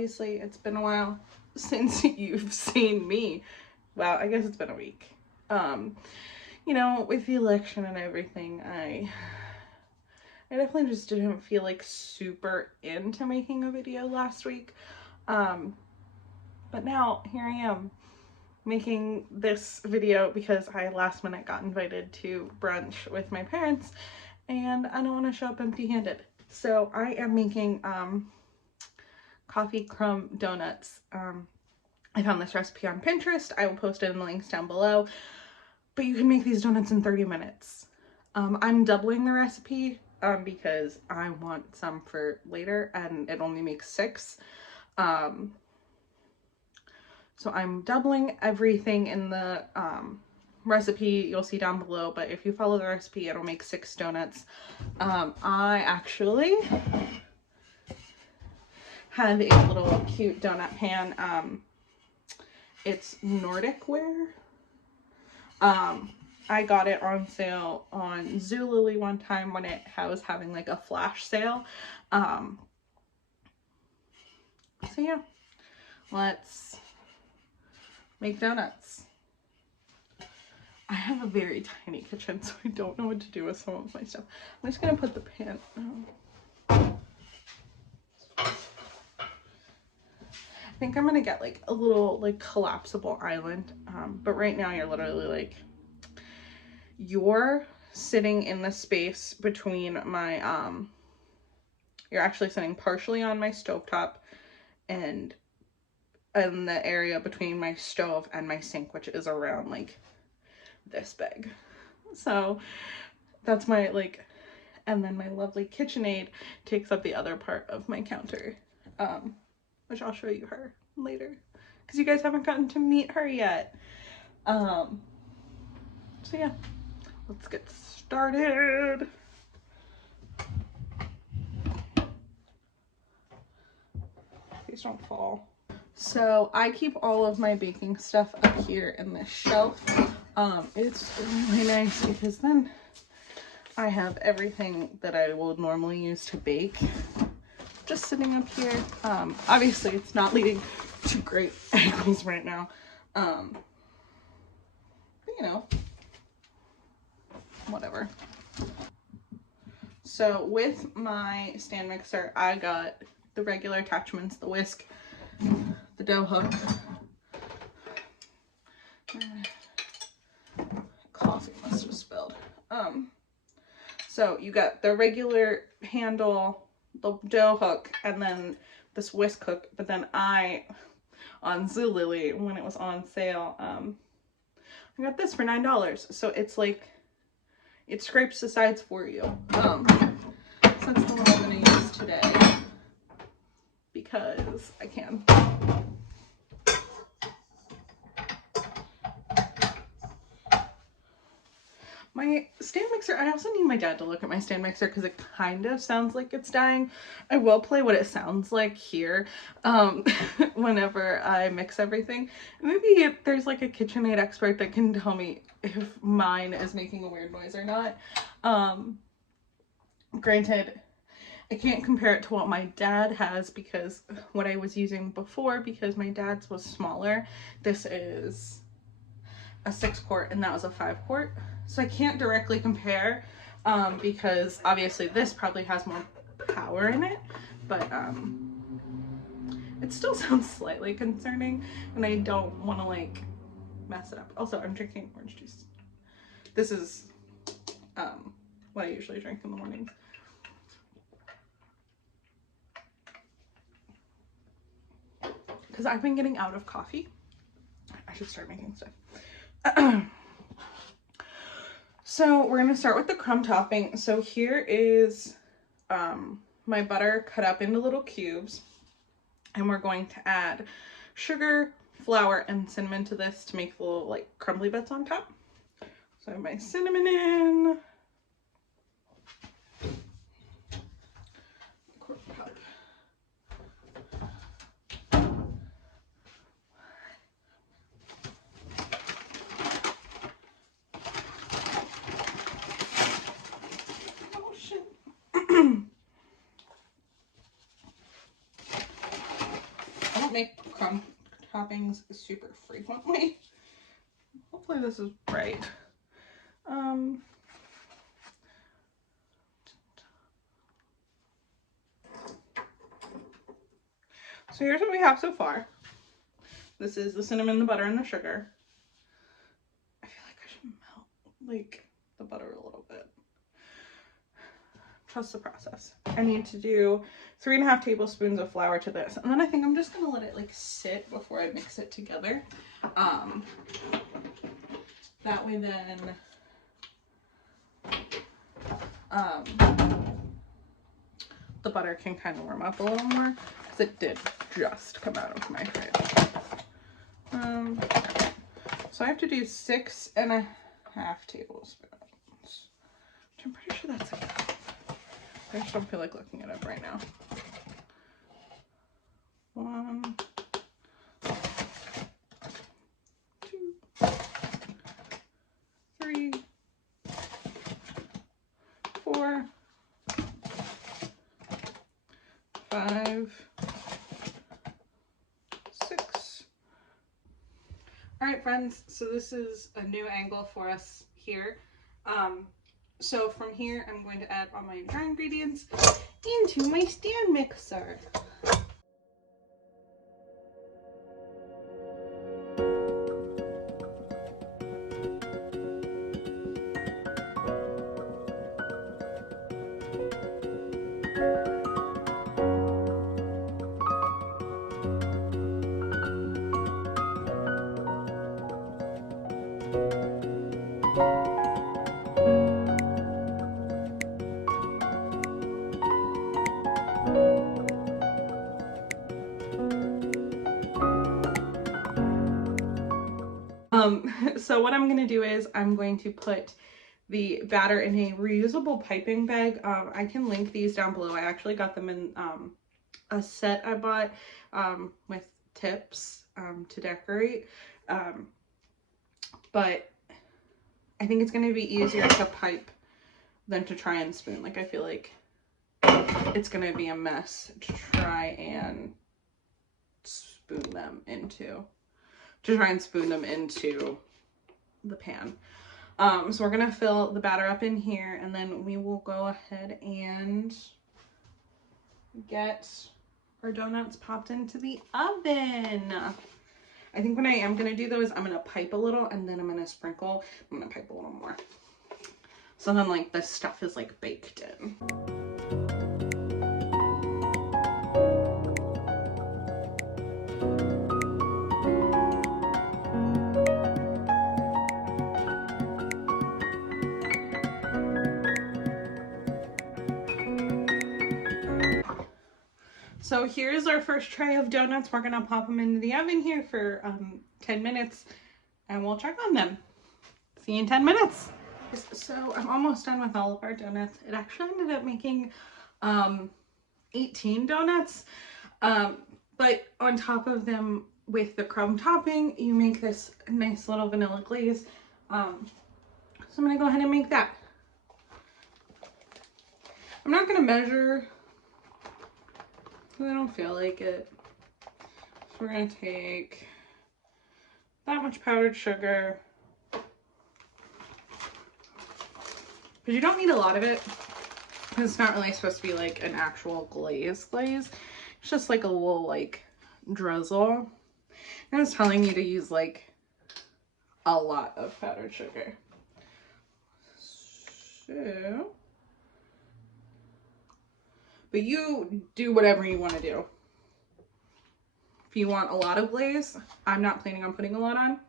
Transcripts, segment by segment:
obviously it's been a while since you've seen me. Well, I guess it's been a week. You know, with the election and everything, I definitely just didn't feel like super into making a video last week. But now here I am making this video because I last minute got invited to brunch with my parents and I don't want to show up empty-handed. So I am making coffee crumb donuts. I found this recipe on Pinterest. I will post it in the links down below. But you can make these donuts in 30 minutes. I'm doubling the recipe because I want some for later and it only makes 6. So I'm doubling everything in the recipe. You'll see down below, but if you follow the recipe, it'll make 6 donuts. I actually have a little cute donut pan. It's Nordic Ware. I got it on sale on Zulily one time when it was having like a flash sale. So yeah, let's make donuts. I have a very tiny kitchen, so I don't know what to do with some of my stuff. I'm just gonna put the pan. I think I'm gonna get like a little like collapsible island, but right now you're literally like, you're sitting in the space between my you're actually sitting partially on my stovetop and in the area between my stove and my sink, which is around like this big. So that's my like, and then my lovely KitchenAid takes up the other part of my counter, which I'll show you her later because you guys haven't gotten to meet her yet. So yeah, let's get started. Please don't fall. So I keep all of my baking stuff up here in this shelf. It's really nice because then I have everything that I will normally use to bake just sitting up here. Obviously it's not leading to great angles right now. But you know, whatever. So with my stand mixer, I got the regular attachments, the whisk, the dough hook, coffee must have spilled. So you got the regular handle, the dough hook, and then this whisk hook. But then on Zulily, when it was on sale, I got this for $9. So it's like, it scrapes the sides for you. So that's the one I'm going to use today because I can. My stand mixer, I also need my dad to look at my stand mixer because it kind of sounds like it's dying. I will play what it sounds like here whenever I mix everything. Maybe there's like a KitchenAid expert that can tell me if mine is making a weird noise or not. Granted, I can't compare it to what my dad has because what I was using before, because my dad's was smaller. This is a 6-quart and that was a 5-quart. So I can't directly compare because obviously this probably has more power in it, but it still sounds slightly concerning and I don't want to like mess it up. Also, I'm drinking orange juice. This is what I usually drink in the mornings. Because I've been getting out of coffee. I should start making stuff. So we're going to start with the crumb topping. So here is my butter cut up into little cubes. And we're going to add sugar, flour, and cinnamon to this to make the little like crumbly bits on top. So I have my cinnamon in. crumb toppings super frequently. Hopefully this is right. So here's what we have so far. This is the cinnamon, the butter, and the sugar. I feel like I should melt like the butter a little bit. Trust the process. I need to do 3.5 tablespoons of flour to this, and then I think I'm just gonna let it like sit before I mix it together. That way then the butter can kind of warm up a little more, because it did just come out of my fridge. So I have to do 6.5 tablespoons, which I'm pretty sure that's enough. I just don't feel like looking it up right now. 1, 2, 3, 4, 5, 6. All right, friends, so this is a new angle for us here. So from here, I'm going to add all my dry ingredients into my stand mixer. So what I'm going to do is I'm going to put the batter in a reusable piping bag. I can link these down below. I actually got them in a set I bought with tips to decorate. But I think it's going to be easier to pipe than to try and spoon. Like, I feel like it's going to be a mess to try and spoon them into the pan. So we're gonna fill the batter up in here, and then we will go ahead and get our donuts popped into the oven. I think what I am gonna do though is I'm gonna pipe a little, and then I'm gonna sprinkle. I'm gonna pipe a little more, so then like the stuff is like baked in. So here's our first tray of donuts. We're gonna pop them into the oven here for 10 minutes, and we'll check on them. See you in 10 minutes. So I'm almost done with all of our donuts. It actually ended up making 18 donuts, but on top of them with the crumb topping, you make this nice little vanilla glaze. So I'm gonna go ahead and make that. I'm not gonna measure, I don't feel like it. So we're gonna take that much powdered sugar, but you don't need a lot of it, because it's not really supposed to be like an actual glaze. It's just like a little like drizzle. And I was telling you to use like a lot of powdered sugar. So, but you do whatever you want to do. If you want a lot of glaze, I'm not planning on putting a lot on.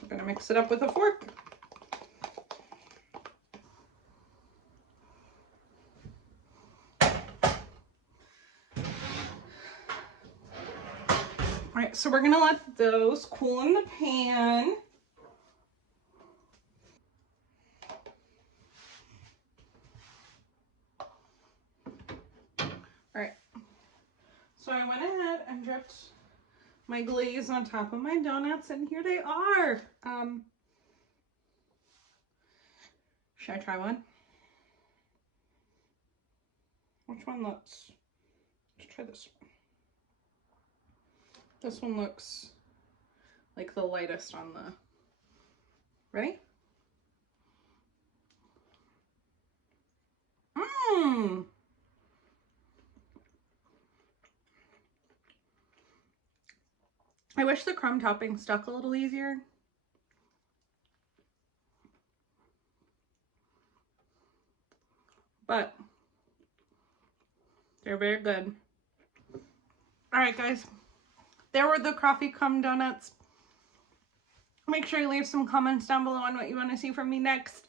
I'm gonna mix it up with a fork. All right, so we're gonna let those cool in the pan. All right, so I went ahead and dripped my glaze on top of my donuts, and here they are. Should I try one? Which one looks... Let's try this one. This one looks like the lightest on the... Ready? Mmm! I wish the crumb topping stuck a little easier. But they're very good. Alright guys, there were the coffee crumb donuts. Make sure you leave some comments down below on what you want to see from me next.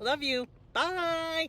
Love you. Bye.